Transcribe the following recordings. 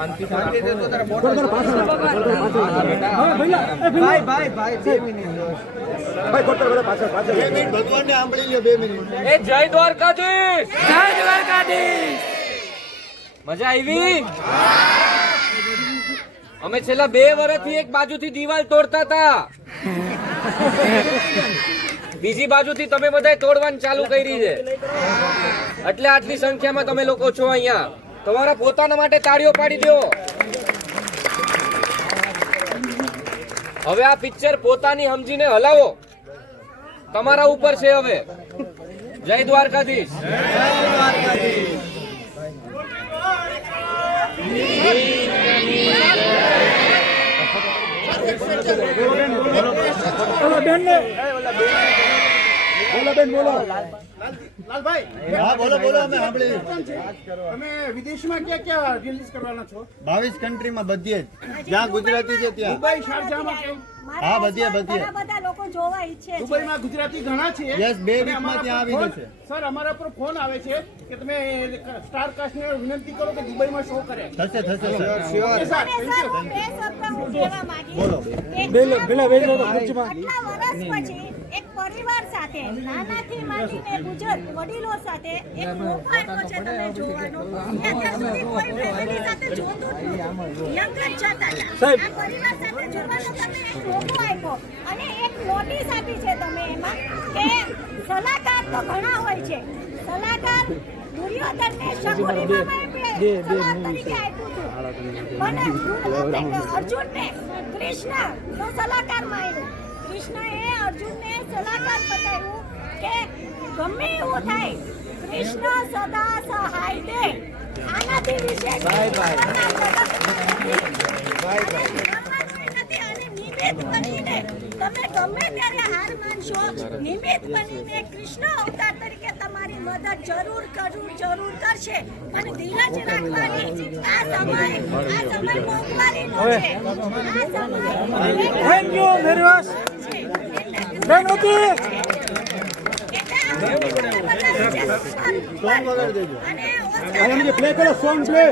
શાંતિ ભગવાનને સાંભળી લ્યો 2 મિનિટ. એ જય દ્વારકાધીશ, જય દ્વારકાધીશ. મજા આવી? અમે છેલ્લા 2 વર્ષથી એક બાજુથી દિવાલ તોડતા હતા, બીજી બાજુથી તમે બધા તોડવાનું ચાલુ કરી છે. એટલે આટલી સંખ્યામાં તમે લોકો છો અહીંયા. તમારા પોતાના માટે તાળીઓ પાડી દો. હવે આ પિક્ચર પોતાની સમજીને હલાવો, તમારા ઉપર છે. હવે જય દ્વારકાધીશ. વિદેશમાં ક્યાં ક્યાં રિલીઝ કરવાના છો? 22 કન્ટ્રીમાં બધે જ્યાં ગુજરાતી છે ત્યાં. દુબઈ, શારજાહમાં કેમ? હા, બધે બધા લોકો જોવા ઈચ્છે છે. દુબઈમાં ગુજરાતી ઘણા છે. યસ, 2 વીકમાં ત્યાં આવી જશે. સર, અમારા પર ફોન આવે છે કે તમે સ્ટાર કાસ્ટને વિનંતી કરો કે દુબઈમાં શો કરે. થશે સર. અને સર, હું 2 શબ્દ હું કહેવા માંગીશ. આટલા વર્ષ પછી એક પરિવાર સાથે, નાનાથી માંડીને બુજુર્ગ વડીલો સાથે એક મોકો આપ્યો છે તમે જોવાનો. અત્યાર સુધી કોઈ ફેમિલી સાથે જોતું જ નહોતું. યંગ જ જતા હતા. આ પરિવાર સાથે જોવાનો તમે એક મોકો આપ્યો અને એક નોટિસ આપી છે તમે એમાં કે સલાહકાર તો ઘણા હોય છે. સલાહકાર દુર્યોધનને શકુની મામાએ સલાહ તરીકે આપ્યું હતું, પણ અર્જુનને કૃષ્ણનો સલાહકાર માન્યો. કૃષ્ણએ અર્જુનને સલાહકાર બતાવ્યું કે ગમે એવું થાય કૃષ્ણ સદા સહાય દે. આનાથી વિશેષ તમે ગમે ત્યારે હાર માનશો, નિમિત્ત બનીને કૃષ્ણ અવતાર તરીકે તમારી મદદ જરૂર કરશે. અને ધીરજ રાખવાની. આ સમય મોંઘવારીનો છે. આ સમય thank you very much. Play કરો, સોંગ પ્લે.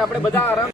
આપણે બધા આરામ